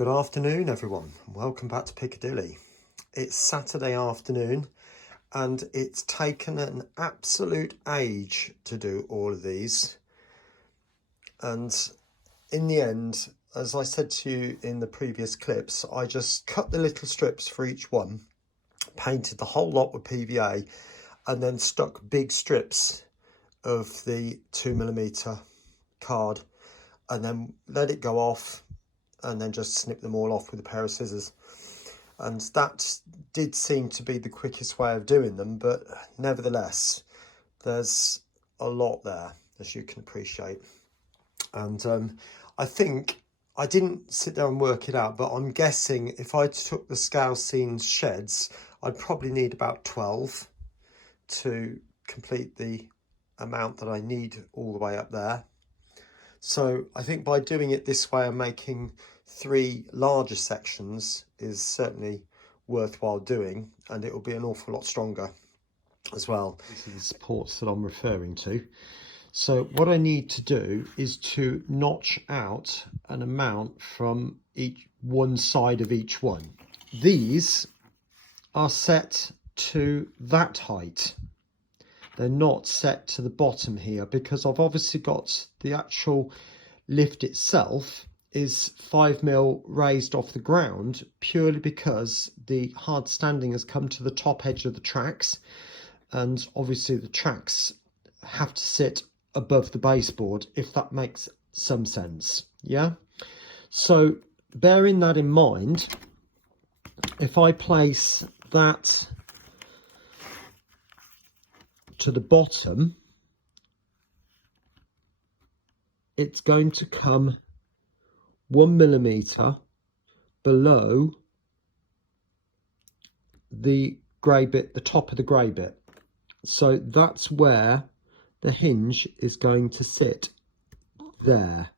Good afternoon, everyone. Welcome back to Piccadilly. It's Saturday afternoon and it's taken an absolute age to do all of these. And in the end, as I said to you in the previous clips, I just cut the little strips for each one, painted the whole lot with PVA, and then stuck big strips of the 2mm card and then let it go off, and then just snip them all off with a pair of scissors. And that did seem to be the quickest way of doing them, but nevertheless, there's a lot there, as you can appreciate. And I think, I didn't sit there and work it out, but I'm guessing if I took the scale scenes sheds, I'd probably need about 12 to complete the amount that I need all the way up there. So I think by doing it this way and making 3 larger sections is certainly worthwhile doing, and it will be an awful lot stronger as well. These are the supports that I'm referring to. So what I need to do is to notch out an amount from one side of each one. These are set to that height. They're not set to the bottom here because I've obviously got the actual lift itself is 5mm raised off the ground, purely because the hard standing has come to the top edge of the tracks, and obviously the tracks have to sit above the baseboard, if that makes some sense. Yeah, so bearing that in mind, if I place that to the bottom, it's going to come 1mm below the grey bit, the top of the grey bit. So that's where the hinge is going to sit there,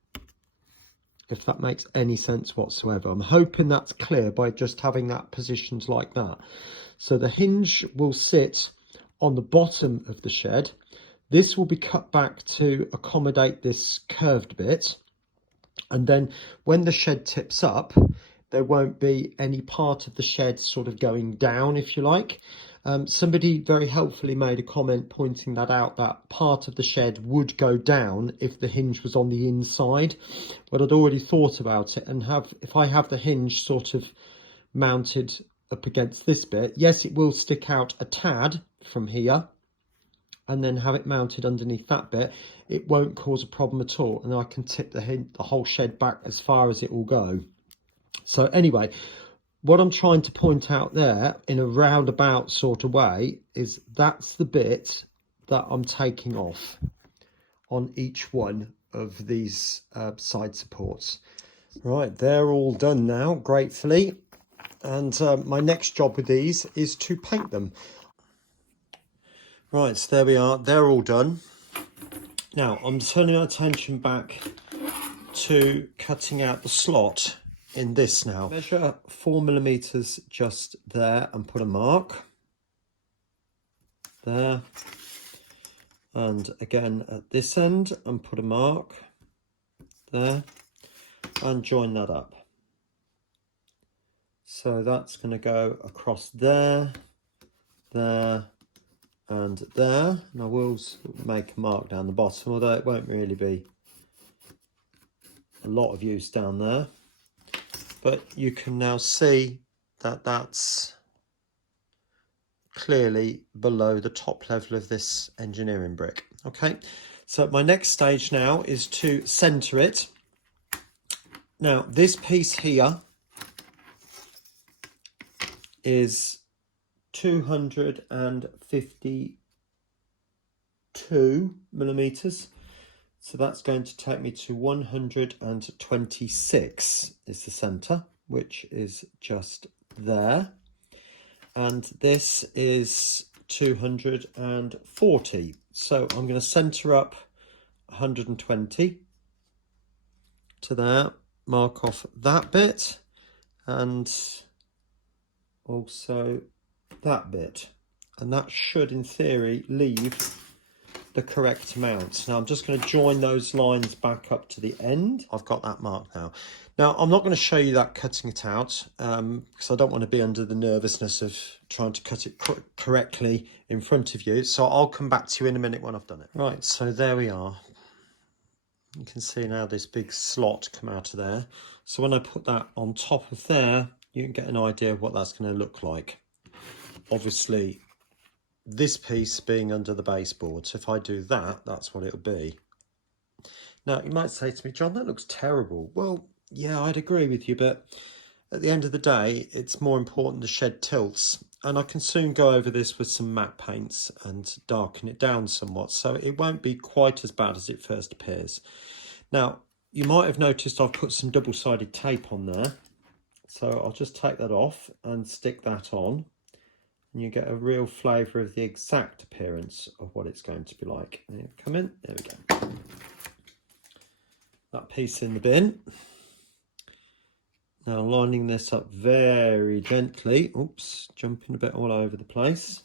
if that makes any sense whatsoever. I'm hoping that's clear by just having that positioned like that. So the hinge will sit on the bottom of the shed. This will be cut back to accommodate this curved bit, and then when the shed tips up, there won't be any part of the shed sort of going down, if you like. Somebody very helpfully made a comment pointing that out, that part of the shed would go down if the hinge was on the inside. But I'd already thought about it, and if I have the hinge sort of mounted up against this bit, yes, it will stick out a tad from here, and then have it mounted underneath that bit. It won't cause a problem at all, and I can tip the whole shed back as far as it will go. So anyway, what I'm trying to point out there in a roundabout sort of way is that's the bit that I'm taking off on each one of these side supports. Right, they're all done now, gratefully. And my next job with these is to paint them. Right, so there we are, they're all done. Now I'm turning my attention back to cutting out the slot in this now. Measure 4mm just there and put a mark there. And again at this end and put a mark there and join that up. So that's going to go across there, there, and there. And I will make a mark down the bottom, although it won't really be a lot of use down there. But you can now see that that's clearly below the top level of this engineering brick. Okay, so my next stage now is to centre it. Now this piece here is 252mm, so that's going to take me to 126 is the centre, which is just there, and this is 240, so I'm going to centre up 120 to there, mark off that bit, and also that bit, and that should in theory leave the correct amount. Now I'm just going to join those lines back up to the end. I've got that marked now. Now I'm not going to show you that cutting it out because I don't want to be under the nervousness of trying to cut it correctly in front of you. So I'll come back to you in a minute when I've done it. Right, so there we are. You can see now this big slot come out of there. So when I put that on top of there, you can get an idea of what that's going to look like. Obviously, this piece being under the baseboard. So if I do that, that's what it'll be. Now, you might say to me, John, that looks terrible. Well, yeah, I'd agree with you, but at the end of the day, it's more important the shed tilts. And I can soon go over this with some matte paints and darken it down somewhat, so it won't be quite as bad as it first appears. Now, you might have noticed I've put some double-sided tape on there. So I'll just take that off and stick that on. And you get a real flavour of the exact appearance of what it's going to be like. There, come in, there we go. That piece in the bin. Now lining this up very gently. Oops, jumping a bit all over the place.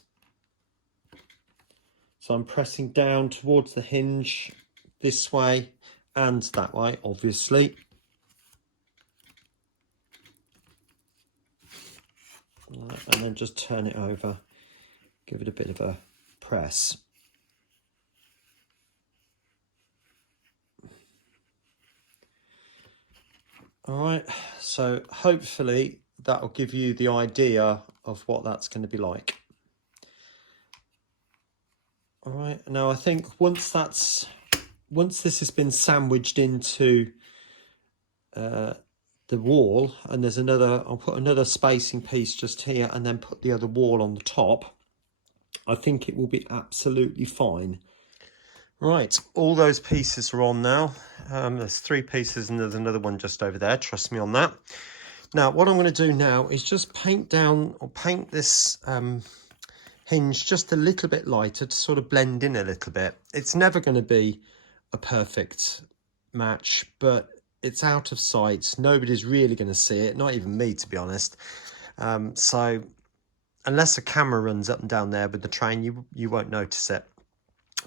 So I'm pressing down towards the hinge this way and that way, obviously. And then just turn it over, give it a bit of a press. All right, so hopefully that'll give you the idea of what that's going to be like. All right, now I think once this has been sandwiched into the wall, and there's another, I'll put another spacing piece just here and then put the other wall on the top, I think it will be absolutely fine. Right, all those pieces are on now. There's 3 pieces and there's another one just over there, trust me on that. Now what I'm going to do now is just paint down, or paint this hinge just a little bit lighter to sort of blend in a little bit. It's never going to be a perfect match, but it's out of sight. Nobody's really going to see it, not even me, to be honest. So unless a camera runs up and down there with the train, you won't notice it.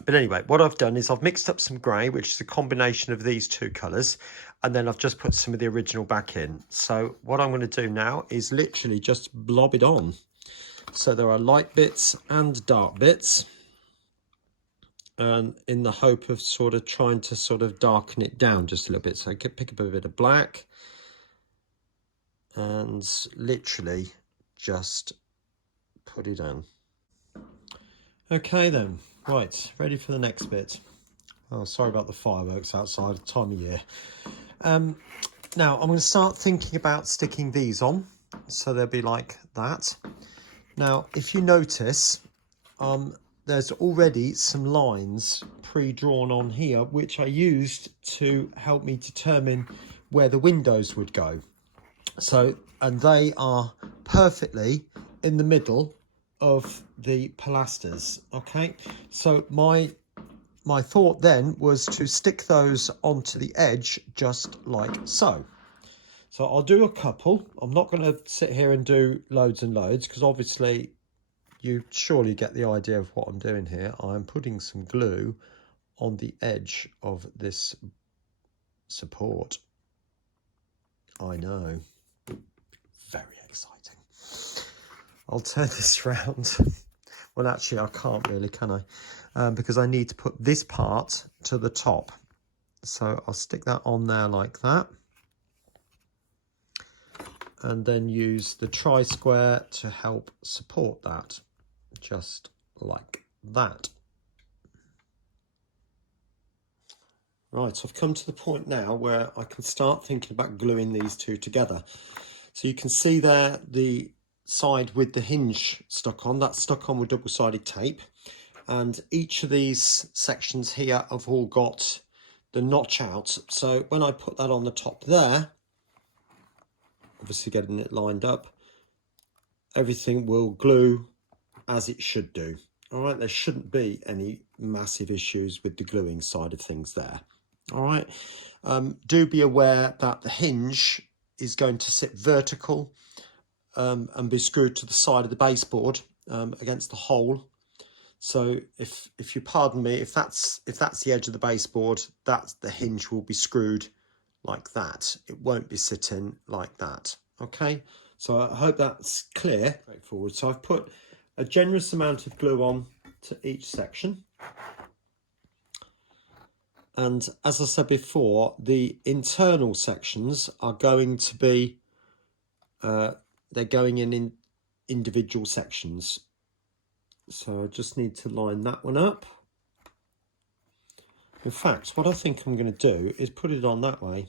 But anyway, what I've done is I've mixed up some grey, which is a combination of these 2 colours, and then I've just put some of the original back in. So what I'm going to do now is literally just blob it on. So there are light bits and dark bits, and in the hope of sort of trying to sort of darken it down just a little bit. So I could pick up a bit of black and literally just put it on. Okay then, right, ready for the next bit. Oh, sorry about the fireworks outside, time of year. Now I'm going to start thinking about sticking these on, so they'll be like that. Now, if you notice, there's already some lines pre-drawn on here, which I used to help me determine where the windows would go. So, and they are perfectly in the middle of the pilasters. Okay, so my thought then was to stick those onto the edge just like so. So I'll do a couple. I'm not going to sit here and do loads and loads because obviously you surely get the idea of what I'm doing here. I'm putting some glue on the edge of this support. I know, very exciting. I'll turn this round. Well, actually, I can't really, can I? Because I need to put this part to the top. So I'll stick that on there like that. And then use the tri-square to help support that, just like that. Right, so I've come to the point now where I can start thinking about gluing these 2 together. So you can see there the side with the hinge stuck on, that's stuck on with double-sided tape. And each of these sections here have all got the notch out. So when I put that on the top there, obviously getting it lined up, everything will glue as it should do. All right, there shouldn't be any massive issues with the gluing side of things there. All right, do be aware that the hinge is going to sit vertical and be screwed to the side of the baseboard against the hole. So if you pardon me, if that's the edge of the baseboard, that's the hinge will be screwed like that. It won't be sitting like that. Okay, so I hope that's clear, straightforward. So I've put a generous amount of glue on to each section. And as I said before, the internal sections are going to be, they're going in individual sections. So I just need to line that one up. In fact, what I think I'm going to do is put it on that way.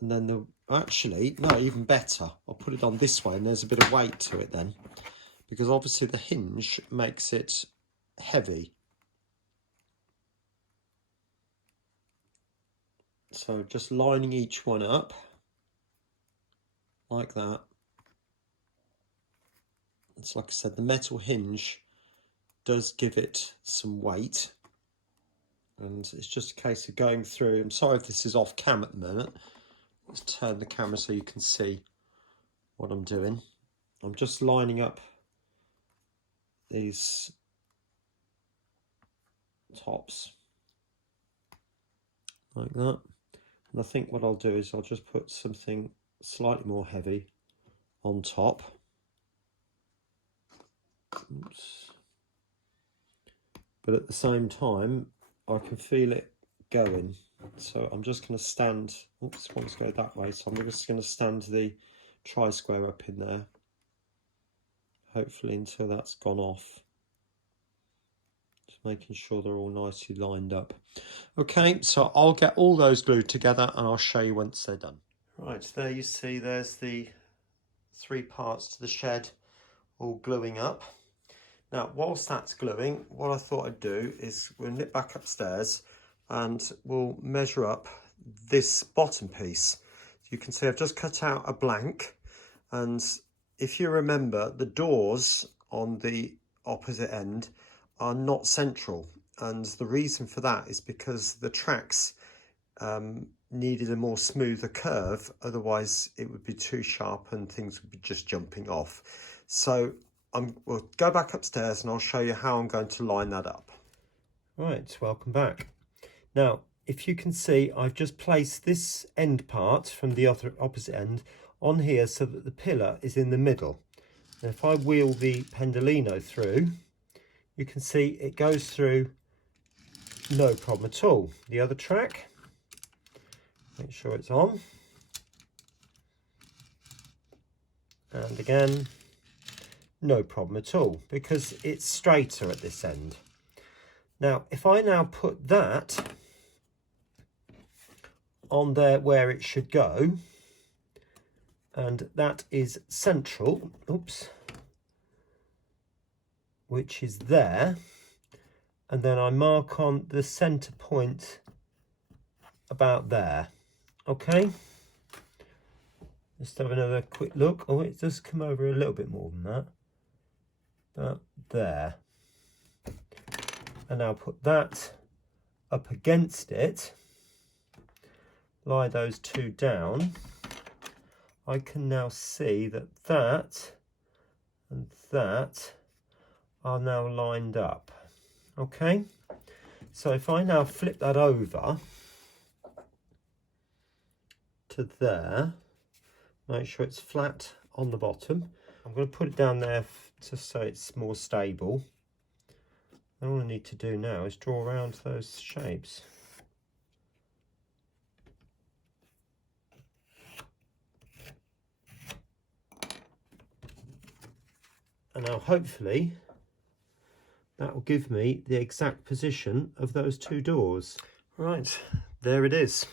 And then actually, no, even better, I'll put it on this way and there's a bit of weight to it then. Because obviously the hinge makes it heavy. So just lining each one up like that. It's like I said, the metal hinge does give it some weight. And it's just a case of going through. I'm sorry if this is off cam at the minute. Let's turn the camera so you can see what I'm doing. I'm just lining up these tops like that. And I think what I'll do is I'll just put something slightly more heavy on top. Oops. But at the same time, I can feel it going. So I'm just going to stand, oops, I want to go that way. So I'm just going to stand the tri-square up in there, hopefully until that's gone off. Just making sure they're all nicely lined up. Okay, so I'll get all those glued together and I'll show you once they're done. Right, there you see there's the 3 parts to the shed all gluing up. Now, whilst that's gluing, what I thought I'd do is we'll nip back upstairs and we'll measure up this bottom piece. You can see I've just cut out a blank, and if you remember, the doors on the opposite end are not central, and the reason for that is because the tracks needed a more smoother curve, otherwise it would be too sharp and things would be just jumping off. So we'll go back upstairs and I'll show you how I'm going to line that up. Right, welcome back. Now, if you can see, I've just placed this end part from the opposite end on here so that the pillar is in the middle. And if I wheel the pendolino through, you can see it goes through no problem at all. The other track, make sure it's on. And again, no problem at all, because it's straighter at this end. Now, if I now put that on there where it should go, and that is central, oops, which is there, and then I mark on the center point about there. Okay, just have another quick look. Oh, it does come over a little bit more than that. About there. And now put that up against it, lie those two down. I can now see that that and that are now lined up. Okay, so if I now flip that over to there, make sure it's flat on the bottom. I'm going to put it down there just so it's more stable. And all I need to do now is draw around those shapes. And now hopefully that will give me the exact position of those two doors. Right, there it is.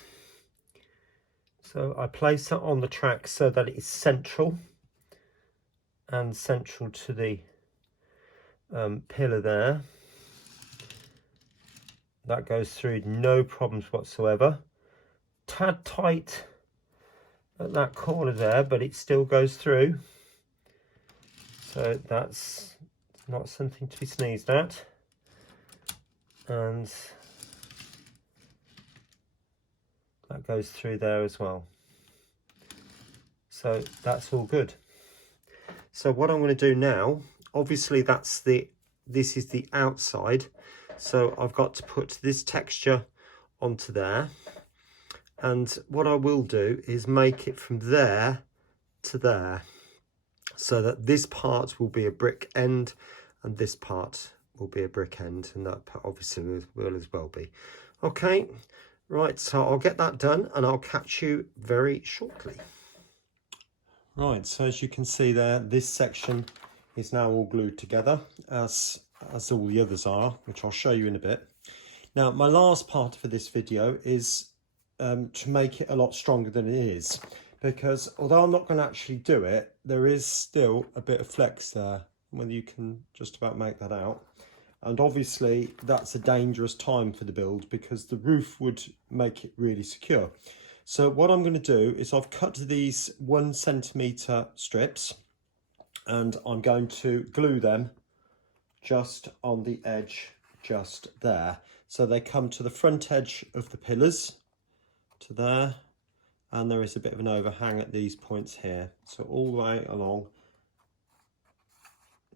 So I place that on the track so that it is central and central to the pillar there. That goes through no problems whatsoever. Tad tight at that corner there, but it still goes through. So that's not something to be sneezed at. And that goes through there as well. So that's all good. So what I'm going to do now, obviously that's the this is the outside. So I've got to put this texture onto there. And what I will do is make it from there to there, so that this part will be a brick end and this part will be a brick end, and that part obviously will as well be. Okay, right, so I'll get that done and I'll catch you very shortly. Right, so as you can see there, this section is now all glued together, as all the others are, which I'll show you in a bit. Now, my last part for this video is to make it a lot stronger than it is, because although I'm not going to actually do it, there is still a bit of flex there, whether you can just about make that out. And obviously that's a dangerous time for the build, because the roof would make it really secure. So what I'm going to do is I've cut these 1 centimetre strips and I'm going to glue them just on the edge just there. So they come to the front edge of the pillars, to there, and there is a bit of an overhang at these points here. So all the way along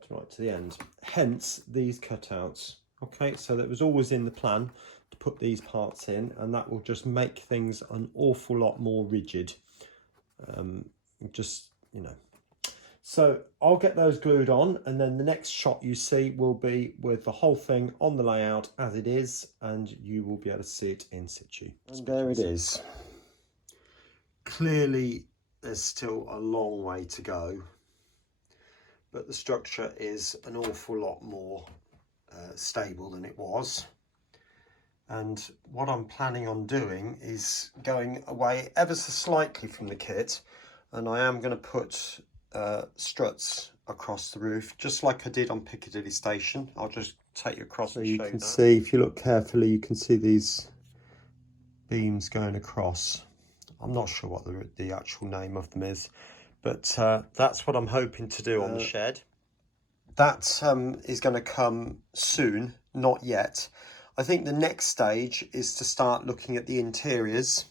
right to the end, hence these cutouts. Okay, so that was always in the plan to put these parts in, and that will just make things an awful lot more rigid. Just, you know. So I'll get those glued on, and then the next shot you see will be with the whole thing on the layout as it is, and you will be able to see it in situ. And there it is. Clearly there's still a long way to go, but the structure is an awful lot more stable than it was. And what I'm planning on doing is going away ever so slightly from the kit, and I am going to put struts across the roof, just like I did on Piccadilly Station. I'll just take you across. So you can see, if you look carefully, you can see these beams going across. I'm not sure what the actual name of them is, but that's what I'm hoping to do on the shed. That is going to come soon, not yet. I think the next stage is to start looking at the interiors.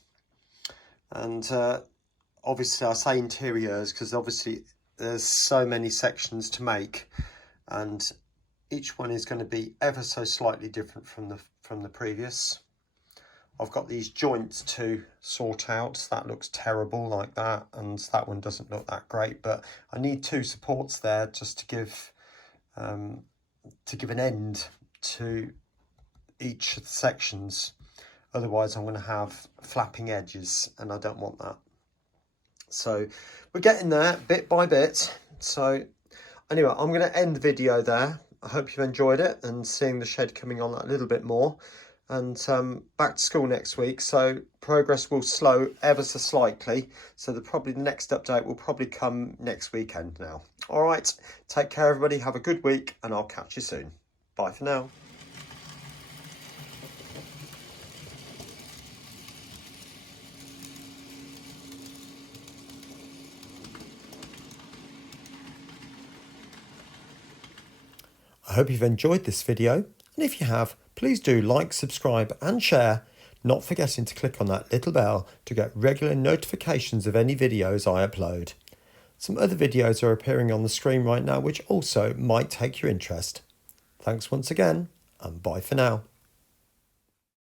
And obviously I say interiors because obviously there's so many sections to make, and each one is going to be ever so slightly different from the previous. I've got these joints to sort out. That looks terrible like that, and that one doesn't look that great, but I need 2 supports there just to give an end to each of the sections. Otherwise I'm going to have flapping edges, and I don't want that. So we're getting there bit by bit. So anyway, I'm going to end the video there. I hope you've enjoyed it and seeing the shed coming on a little bit more. And back to school next week, so progress will slow ever so slightly. So the next update will probably come next weekend now. All right, take care everybody, have a good week, and I'll catch you soon. Bye for now. I hope you've enjoyed this video, and if you have, please do like, subscribe and share, not forgetting to click on that little bell to get regular notifications of any videos I upload. Some other videos are appearing on the screen right now which also might take your interest. Thanks once again, and bye for now.